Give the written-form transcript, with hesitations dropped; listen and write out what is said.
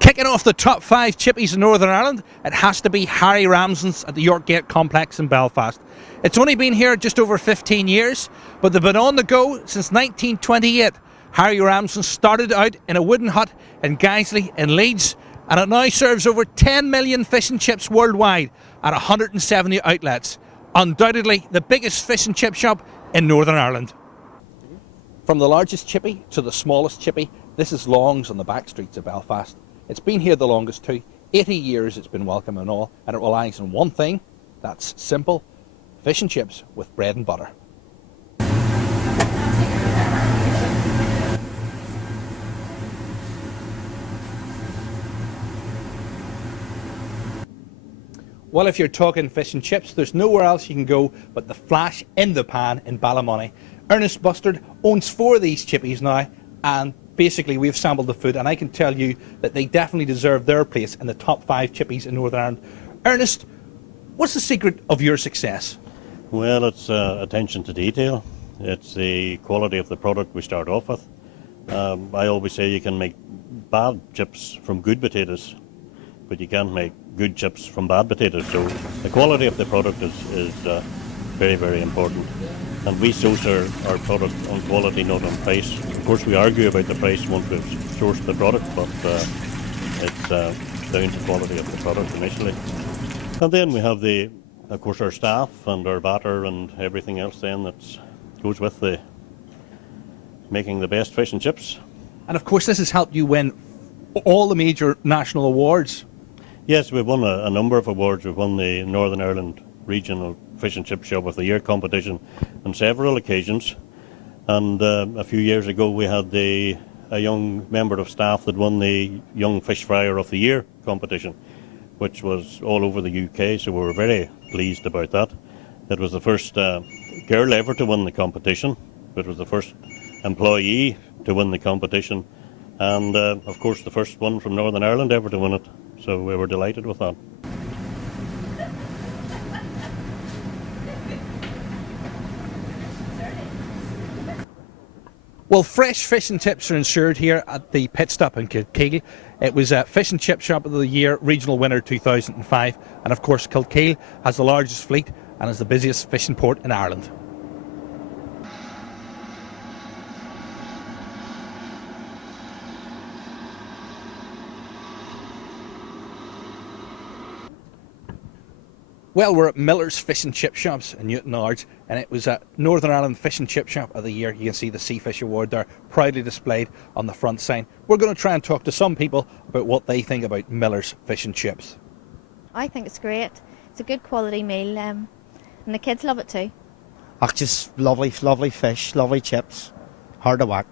Kicking off the top 5 chippies in Northern Ireland, it has to be Harry Ramsden's at the York Gate complex in Belfast. It's only been here just over 15 years, but they've been on the go since 1928. Harry Ramsden started out in a wooden hut in Guiseley in Leeds, and it now serves over 10 million fish and chips worldwide at 170 outlets. Undoubtedly the biggest fish and chip shop in Northern Ireland. From the largest chippy to the smallest chippy, this is Long's on the back streets of Belfast. It's been here the longest too. 80 years it's been welcome and all, and it relies on one thing, that's simple: fish and chips with bread and butter. Well, if you're talking fish and chips, there's nowhere else you can go but the Flash in the Pan in Ballymoney. Ernest Bustard owns 4 of these chippies now, and basically we've sampled the food, and I can tell you that they definitely deserve their place in the top 5 chippies in Northern Ireland. Ernest, what's the secret of your success? Well, it's attention to detail. It's the quality of the product we start off with. I always say you can make bad chips from good potatoes, but you can't make good chips from bad potatoes. So the quality of the product is very, very important. And we source our product on quality, not on price. Of course, we argue about the price once we've sourced the product, but it's down to quality of the product initially. And then we have of course, our staff and our batter and everything else then that goes with the making the best fish and chips. And of course this has helped you win all the major national awards. Yes, we've won a number of awards. We've won the Northern Ireland Regional Fish and Chip Shop of the Year competition on several occasions. And a few years ago we had a young member of staff that won the Young Fish Fryer of the Year competition, which was all over the UK, so we were very pleased about that. It was the first girl ever to win the competition. It was the first employee to win the competition, and of course the first one from Northern Ireland ever to win it. So we were delighted with that. Well, fresh fish and chips are ensured here at the pit stop in Kilkeel. It was a Fish and Chip Shop of the Year regional winner 2005, and of course Kilkeel has the largest fleet and is the busiest fishing port in Ireland. Well, we're at Miller's Fish and Chip Shops in Newton Ards, and it was a Northern Ireland Fish and Chip Shop of the Year. You can see the Seafish Award there, proudly displayed on the front sign. We're going to try and talk to some people about what they think about Miller's Fish and Chips. I think it's great. It's a good quality meal, and the kids love it too. Just lovely, lovely fish, lovely chips, hard to whack.